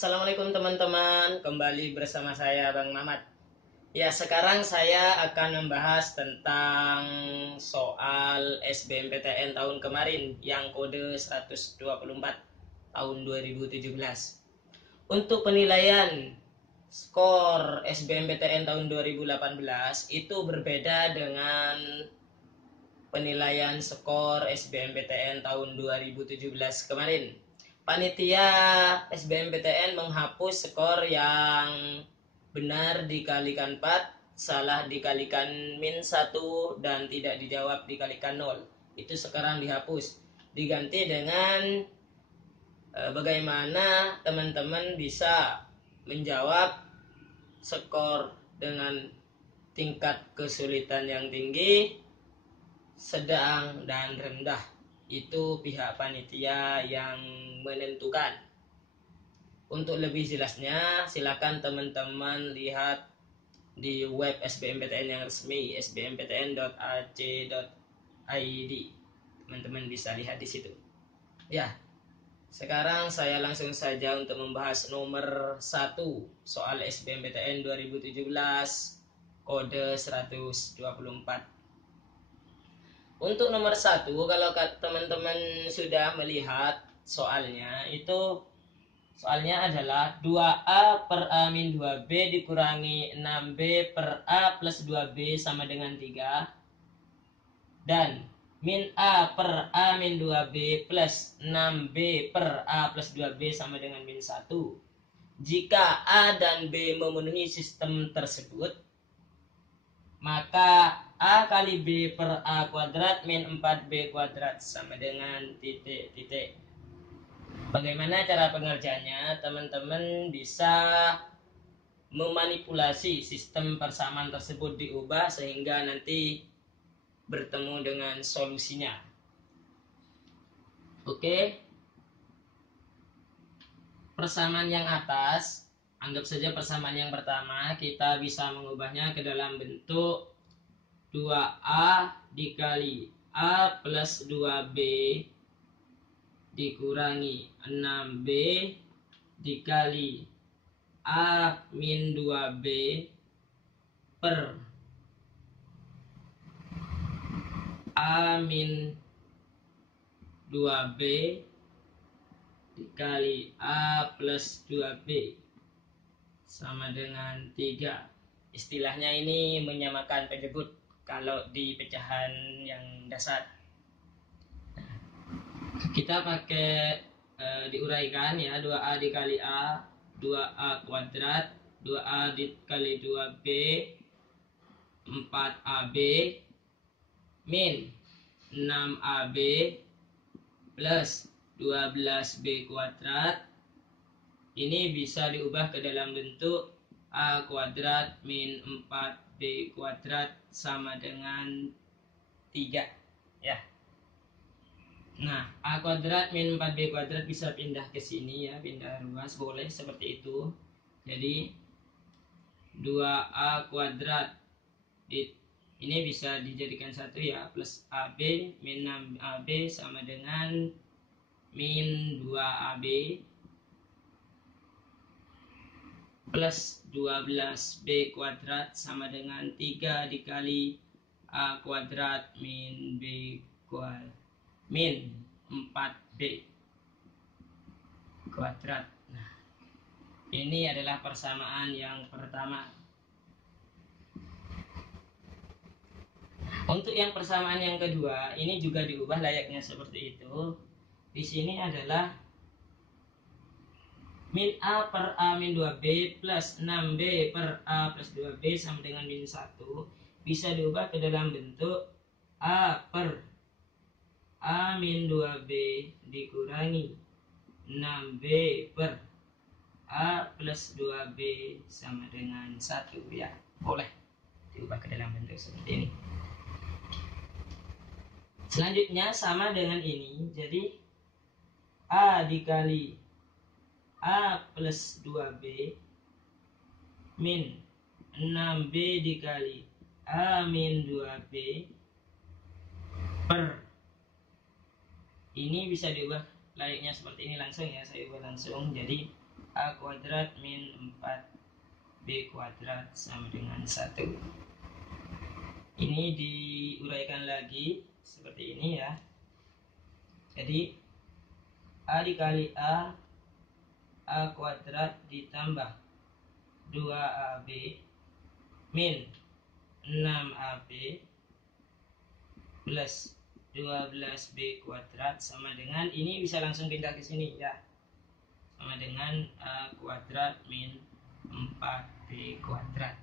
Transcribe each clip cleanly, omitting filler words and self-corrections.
Assalamualaikum teman-teman, kembali bersama saya Bang Mamat. Ya, sekarang saya akan membahas tentang soal SBMPTN tahun kemarin yang kode 124 tahun 2017. Untuk penilaian skor SBMPTN tahun 2018 itu berbeda dengan penilaian skor SBMPTN tahun 2017 kemarin. Panitia SBMPTN menghapus skor yang benar dikalikan 4, salah dikalikan -1, dan tidak dijawab dikalikan 0. Itu sekarang dihapus. Diganti dengan bagaimana teman-teman bisa menjawab skor dengan tingkat kesulitan yang tinggi, sedang, dan rendah. Itu pihak panitia yang menentukan. Untuk lebih jelasnya, silakan teman-teman lihat di web SBMPTN yang resmi sbmptn.ac.id. Teman-teman bisa lihat di situ. Ya, sekarang saya langsung saja untuk membahas nomor 1 soal SBMPTN 2017 kode 124. Untuk nomor 1, kalau teman-teman sudah melihat soalnya, itu soalnya adalah 2A per A min 2B dikurangi 6B per A plus 2B sama dengan 3. Dan min A per A min 2B plus 6B per A plus 2B sama dengan min 1. Jika A dan B memenuhi sistem tersebut, maka A kali B per A kuadrat min 4B kuadrat sama dengan titik-titik. Bagaimana cara pengerjaannya? Teman-teman bisa memanipulasi sistem persamaan tersebut, diubah sehingga nanti bertemu dengan solusinya. Oke. Persamaan yang atas, anggap saja persamaan yang pertama, kita bisa mengubahnya ke dalam bentuk 2A dikali A plus 2B dikurangi 6B dikali A min 2B per A min 2B dikali A plus 2B sama dengan 3. Istilahnya ini menyamakan penyebut kalau di pecahan yang dasar. Kita pakai diuraikan ya, 2A dikali A, 2A kuadrat, 2A dikali 2B, 4AB, min 6AB plus 12B kuadrat. Ini bisa diubah ke dalam bentuk A kuadrat min 4B kuadrat sama dengan 3 ya. Nah, A kuadrat min 4B kuadrat bisa pindah ke sini ya, pindah ruas, boleh seperti itu. Jadi 2A kuadrat ini bisa dijadikan 1 ya, plus AB min 6AB sama dengan min 2AB plus 12B kuadrat sama dengan 3 dikali A kuadrat min B kuadrat min 4B kuadrat. Nah, ini adalah persamaan yang pertama. Untuk yang persamaan yang kedua, ini juga diubah layaknya seperti itu. Di sini adalah min A per A min 2B plus 6B per A plus 2B sama dengan min 1 bisa diubah ke dalam bentuk A per A min 2B dikurangi 6B per A plus 2B sama dengan 1 ya. Boleh diubah ke dalam bentuk seperti ini. Selanjutnya sama dengan ini, jadi A dikali A plus 2B min 6B dikali A min 2B per, ini bisa diubah layaknya seperti ini langsung ya, saya ubah langsung. Jadi A kuadrat min 4B kuadrat sama dengan 1. Ini diuraikan lagi seperti ini ya. Jadi A dikali A kuadrat ditambah 2AB min 6AB plus 12B kuadrat sama dengan, ini bisa langsung pindah ke sini ya, sama dengan A kuadrat min 4B kuadrat.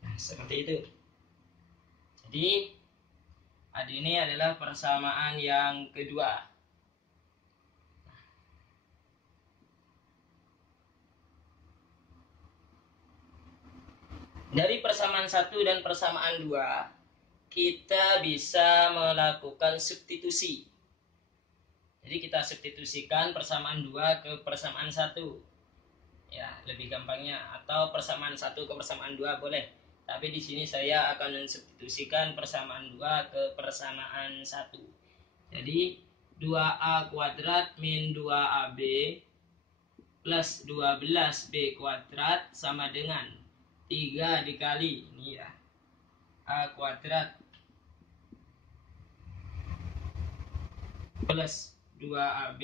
Nah, seperti itu. Jadi ini adalah persamaan yang kedua. Dari persamaan 1 dan persamaan 2, kita bisa melakukan substitusi. Jadi kita substitusikan persamaan 2 ke persamaan 1. Ya, lebih gampangnya, atau persamaan 1 ke persamaan 2 boleh. Tapi di sini saya akan mensubstitusikan persamaan 2 ke persamaan 1. Jadi 2A kuadrat min 2AB plus 12B kuadrat sama dengan 3 dikali ini ya, A kuadrat plus 2AB.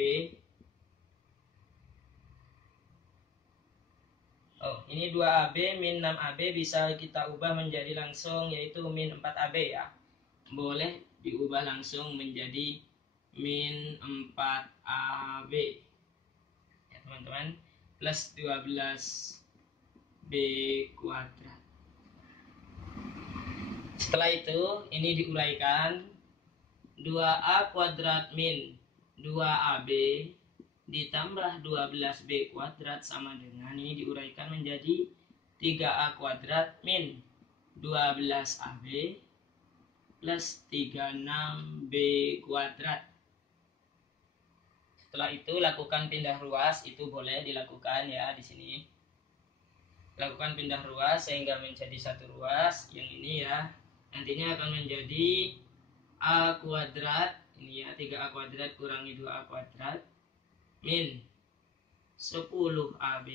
Ini 2AB min 6AB bisa kita ubah menjadi langsung, yaitu min 4AB ya. Boleh diubah langsung menjadi min 4AB ya teman-teman, plus 12B kuadrat. Setelah itu ini diuraikan, 2A kuadrat min 2AB ditambah 12B kuadrat sama dengan, ini diuraikan menjadi 3A kuadrat min 12AB plus 36B kuadrat. Setelah itu lakukan pindah ruas, itu boleh dilakukan ya di sini. Lakukan pindah ruas sehingga menjadi satu ruas. Yang ini ya, nantinya akan menjadi A kuadrat, ini ya, 3A kuadrat kurangi 2A kuadrat min 10AB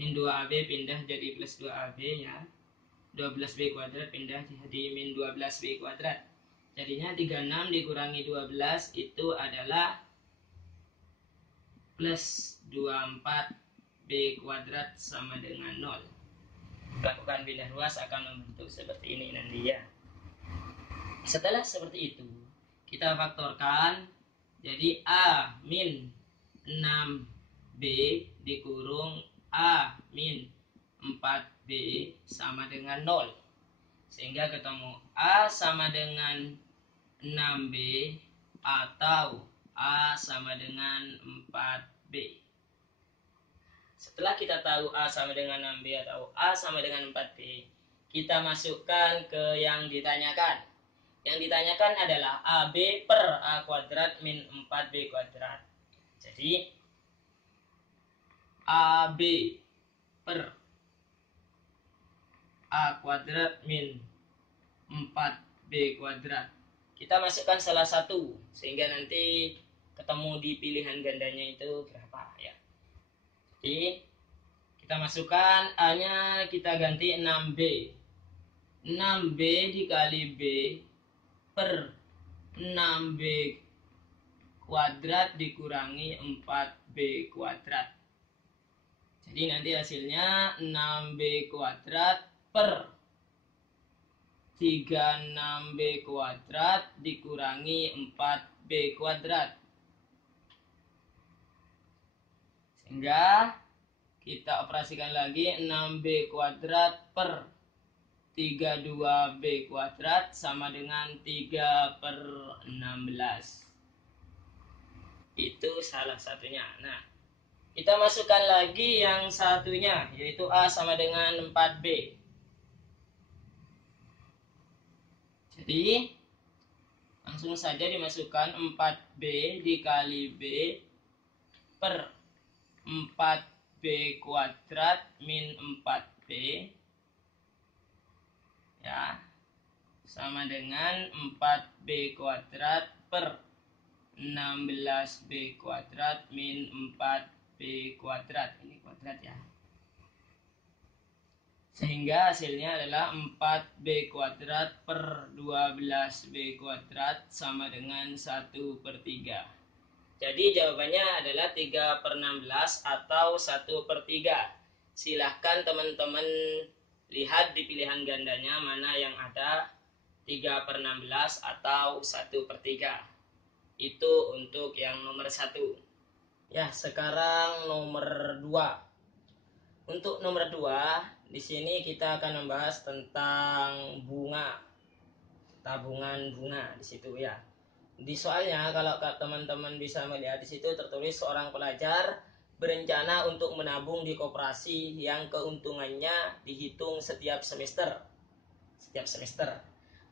min 2AB pindah jadi plus 2AB ya, 12B kuadrat pindah jadi min 12B kuadrat. Jadinya 36 dikurangi 12 itu adalah plus 24B kuadrat sama dengan 0. Lakukan pindah ruas akan membentuk seperti ini nanti ya. Setelah seperti itu, kita faktorkan. Jadi A min 6B dikurung A min 4B sama dengan 0. Sehingga ketemu A sama dengan 6B atau A sama dengan 4B. Setelah kita tahu A sama dengan 6B atau A sama dengan 4B, kita masukkan ke yang ditanyakan. Yang ditanyakan adalah AB per A kuadrat min 4B kuadrat. Jadi AB per A kuadrat min 4B kuadrat. Kita masukkan salah satu sehingga nanti ketemu di pilihan gandanya itu berapa ya. Jadi kita masukkan A-nya, kita ganti 6B. 6B dikali B per 6B kuadrat dikurangi 4B kuadrat. Jadi nanti hasilnya 6B kuadrat per 36B kuadrat dikurangi 4B kuadrat. Sehingga kita operasikan lagi 6B kuadrat per 32B kuadrat sama dengan 3 per 16. Itu salah satunya. Nah, kita masukkan lagi yang satunya, yaitu A sama dengan 4B. Jadi langsung saja dimasukkan 4B dikali B per 4B kuadrat min 4B ya, sama dengan 4B kuadrat per 16B kuadrat min 4B kuadrat. Ini kuadrat ya. Sehingga hasilnya adalah 4b kuadrat per 12b kuadrat sama dengan 1/3. Jadi jawabannya adalah 3/16 atau 1/3. Silahkan teman-teman lihat di pilihan gandanya mana yang ada 3/16 atau 1/3. Itu untuk yang nomor 1. Ya, sekarang nomor 2. Untuk nomor 2, di sini kita akan membahas tentang bunga. Tabungan bunga di situ ya. Di soalnya kalau teman-teman bisa melihat di situ tertulis seorang pelajar berencana untuk menabung di koperasi yang keuntungannya dihitung setiap semester. Setiap semester.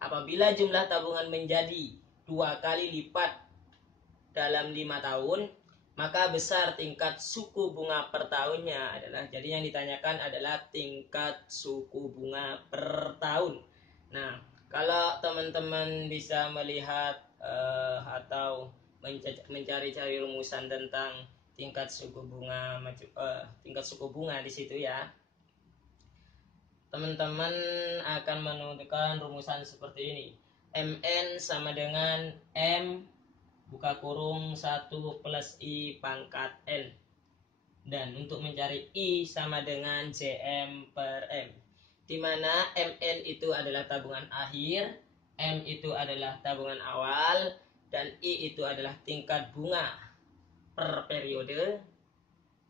Apabila jumlah tabungan menjadi 2 kali lipat dalam 5 tahun, maka besar tingkat suku bunga per tahunnya adalah, jadi yang ditanyakan adalah tingkat suku bunga per tahun. Nah, kalau teman-teman bisa melihat atau mencari-cari rumusan tentang tingkat suku bunga di situ ya, teman-teman akan menemukan rumusan seperti ini. MN sama dengan M buka kurung 1 plus I pangkat N. Dan untuk mencari I sama dengan JM per M, di mana MN itu adalah tabungan akhir, M itu adalah tabungan awal, dan I itu adalah tingkat bunga per periode.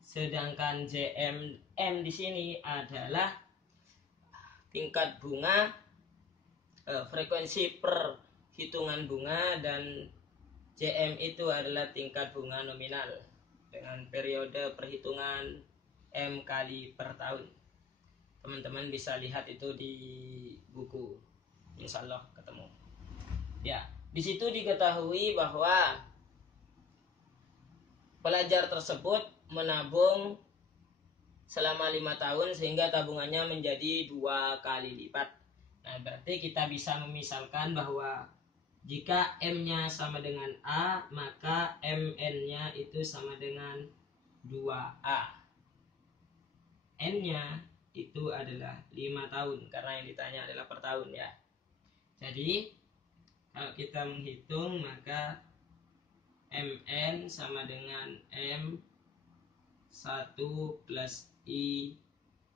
Sedangkan JM M di sini adalah tingkat bunga, frekuensi per hitungan bunga, dan JM itu adalah tingkat bunga nominal dengan periode perhitungan M kali per tahun. Teman-teman bisa lihat itu di buku, insya Allah ketemu. Ya, di situ diketahui bahwa pelajar tersebut menabung selama 5 tahun sehingga tabungannya menjadi 2 kali lipat. Nah, berarti kita bisa memisalkan bahwa jika M-nya sama dengan A, maka MN-nya itu sama dengan 2A. N-nya itu adalah 5 tahun, karena yang ditanya adalah per tahun ya. Jadi, kalau kita menghitung, maka MN sama dengan M 1 plus I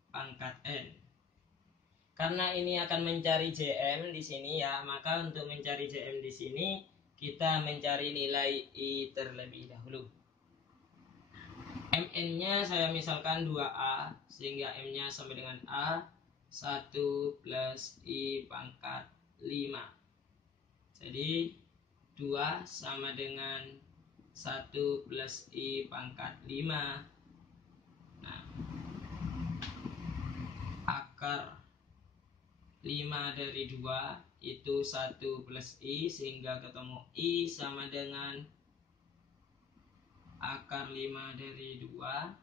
pangkat N. Karena ini akan mencari JM di sini ya, maka untuk mencari JM di sini kita mencari nilai I terlebih dahulu. MN-nya saya misalkan 2A, sehingga M-nya sama dengan A 1 plus I pangkat 5. Jadi 2 sama dengan 1 plus I pangkat 5. Nah, akar 5 dari 2 itu 1 plus I, sehingga ketemu I sama dengan akar 5 dari 2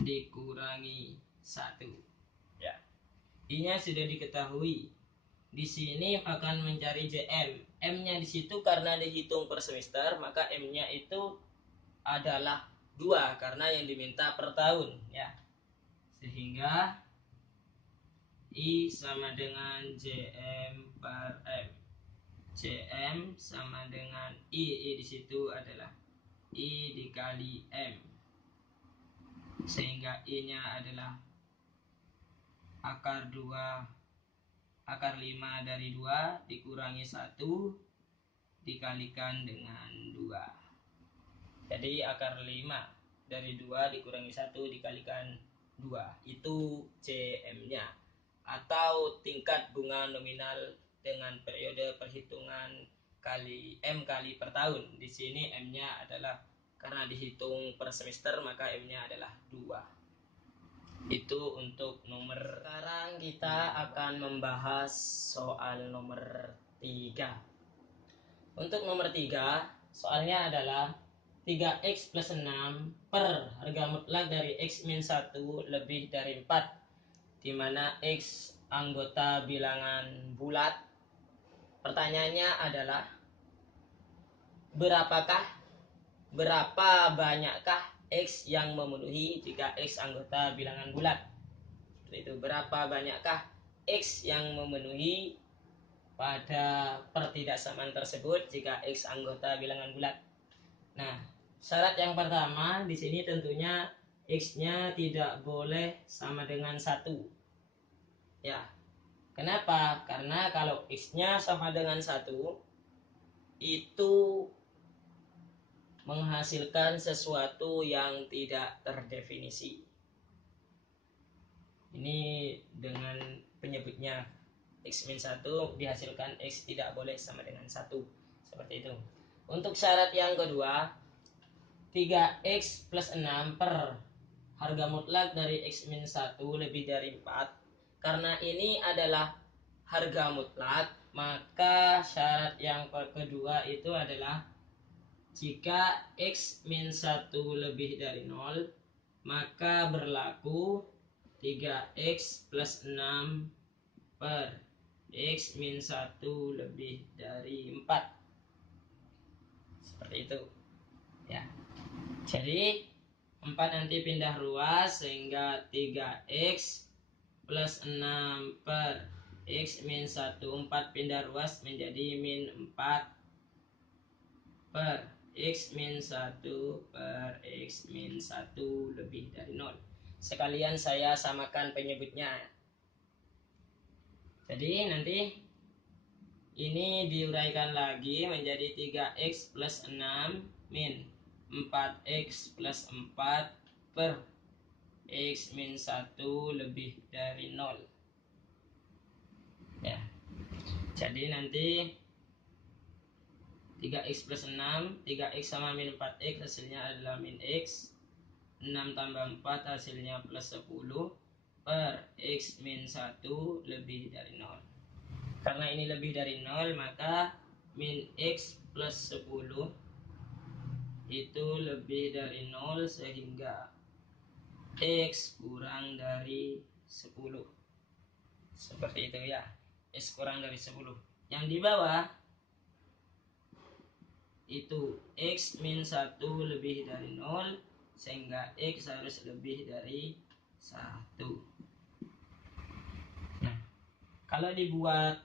dikurangi 1. Ya. I-nya sudah diketahui. Di sini akan mencari JM. M-nya di situ karena dihitung per semester, maka M-nya itu adalah 2 karena yang diminta per tahun ya. Sehingga I sama dengan JM per M. JM sama dengan I di situ adalah I dikali M. Sehingga I-nya adalah akar 5 dari 2 dikurangi 1 dikalikan dengan 2. Jadi akar 5 dari 2 dikurangi 1 dikalikan 2. Itu JM-nya, atau tingkat bunga nominal dengan periode perhitungan kali M kali per tahun. Di sini M-nya adalah, karena dihitung per semester, maka M-nya adalah 2. Itu untuk nomor. Sekarang kita akan membahas soal nomor 3. Untuk nomor 3, soalnya adalah 3x plus 6 per harga mutlak dari x min 1 lebih dari 4, di mana X anggota bilangan bulat. Pertanyaannya adalah berapakah berapa banyakkah X yang memenuhi jika X anggota bilangan bulat. Itu berapa banyakkah X yang memenuhi pada pertidaksamaan tersebut jika X anggota bilangan bulat. Nah, syarat yang pertama di sini tentunya X-nya tidak boleh sama dengan 1. Ya. Kenapa? Karena kalau X-nya sama dengan 1 itu menghasilkan sesuatu yang tidak terdefinisi. Ini dengan penyebutnya X-1 dihasilkan X tidak boleh sama dengan 1. Seperti itu. Untuk syarat yang kedua, 3X plus 6 per harga mutlak dari X-1 lebih dari 4. Karena ini adalah harga mutlak, maka syarat yang kedua itu adalah jika X-1 lebih dari 0, maka berlaku 3X plus 6 per X-1 lebih dari 4. Seperti itu. Ya. Jadi 4 nanti pindah ruas sehingga 3X plus 6 per X-1, 4 pindah ruas menjadi min 4 per X-1 per X-1 lebih dari 0. Sekalian saya samakan penyebutnya. Jadi nanti ini diuraikan lagi menjadi 3X plus 6 min 4X plus 4 per X-1 lebih dari 0. Ya. Jadi nanti 3X plus 6, 3X sama min 4X hasilnya adalah min X. 6 tambah 4 hasilnya plus 10 per X min 1 lebih dari 0. Karena ini lebih dari 0, maka min X plus 10 itu lebih dari 0 sehingga X kurang dari 10. Seperti itu ya. X kurang dari 10. Yang di bawah itu X min 1 lebih dari 0 sehingga X harus lebih dari 1. Nah, kalau dibuat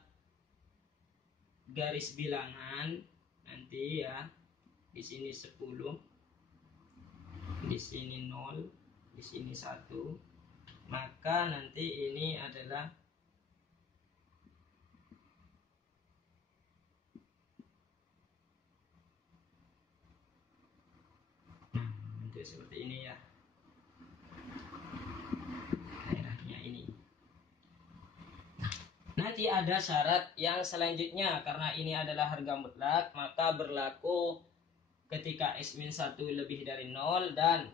garis bilangan nanti ya, di sini 10, di sini 0, di sini 1, maka nanti ini adalah bentuk seperti ini ya. Daerahnya ini. Nanti ada syarat yang selanjutnya, karena ini adalah harga mutlak, maka berlaku ketika X-1 lebih dari 0 dan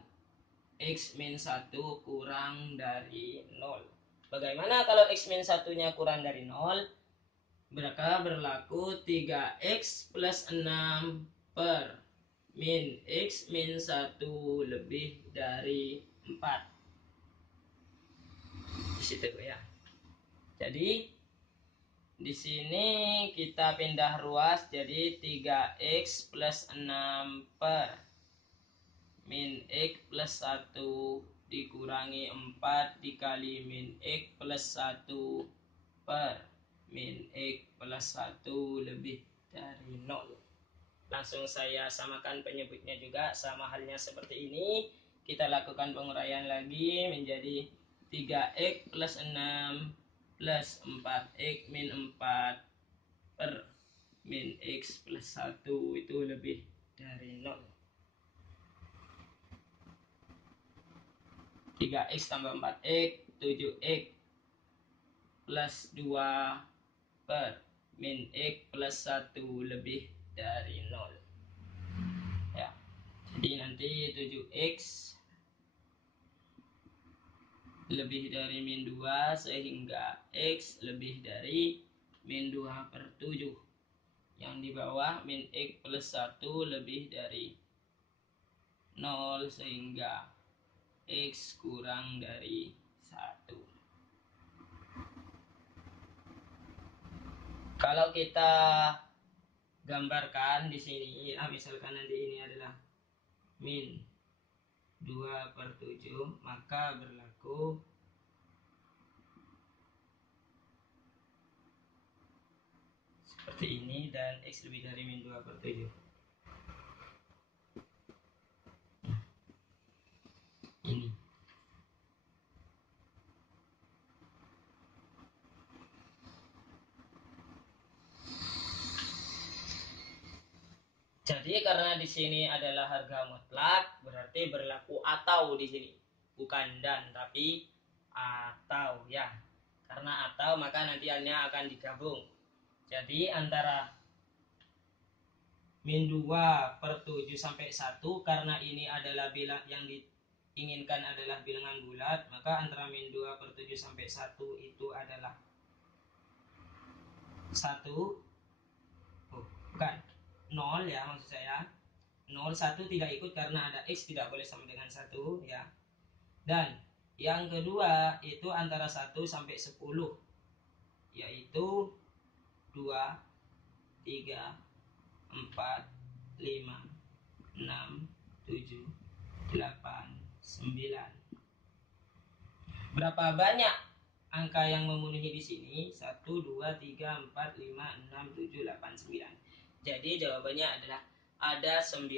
X-1 kurang dari 0. Bagaimana kalau X-1-nya kurang dari 0? Maka berlaku 3X plus 6 per min X min 1 lebih dari 4. Di situ ya. Jadi di sini kita pindah ruas jadi 3X plus 6 per min X plus 1 dikurangi 4 dikali min X plus 1 per min X plus 1 lebih dari 0. Langsung saya samakan penyebutnya juga, sama halnya seperti ini. Kita lakukan penguraian lagi menjadi 3X plus 6 plus 4X min 4 per min X plus 1 itu lebih dari 0. 3X tambah 4X 7X plus 2 per min X plus 1 lebih dari 0. Ya. Jadi nanti 7X lebih dari min 2 sehingga X lebih dari min 2 per 7. Yang di bawah min X plus 1 lebih dari 0 sehingga X kurang dari 1. Kalau kita gambarkan di sini, misalkan nanti ini adalah min 2/7, maka berlaku seperti ini, dan X lebih dari min 2/7. Ini. Jadi karena di sini adalah harga mutlak, berarti berlaku atau di sini, bukan dan tapi atau ya. Karena atau maka nantiannya akan digabung. Jadi antara min 2/7 sampai 1, karena ini adalah bilang yang diinginkan adalah bilangan bulat, maka antara min 2/7 sampai 1 itu adalah 1. Oh, bukan. 0 ya, maksud saya 0, 1 tidak ikut karena ada X tidak boleh sama dengan 1 ya. Dan yang kedua itu antara 1 sampai 10, yaitu 2, 3, 4, 5, 6, 7, 8, 9. Berapa banyak angka yang memenuhi di sini? 1, 2, 3, 4, 5, 6, 7, 8, 9. Jadi jawabannya adalah ada 9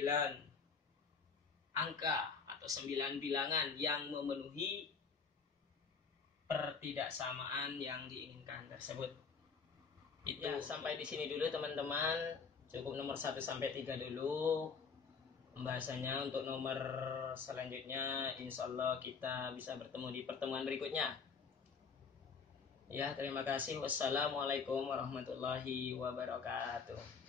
angka atau 9 bilangan yang memenuhi pertidaksamaan yang diinginkan tersebut. Itu ya, sampai di sini dulu teman-teman. Cukup nomor 1 sampai 3 dulu pembahasannya. Untuk nomor selanjutnya insya Allah kita bisa bertemu di pertemuan berikutnya. Ya, terima kasih. Wassalamualaikum warahmatullahi wabarakatuh.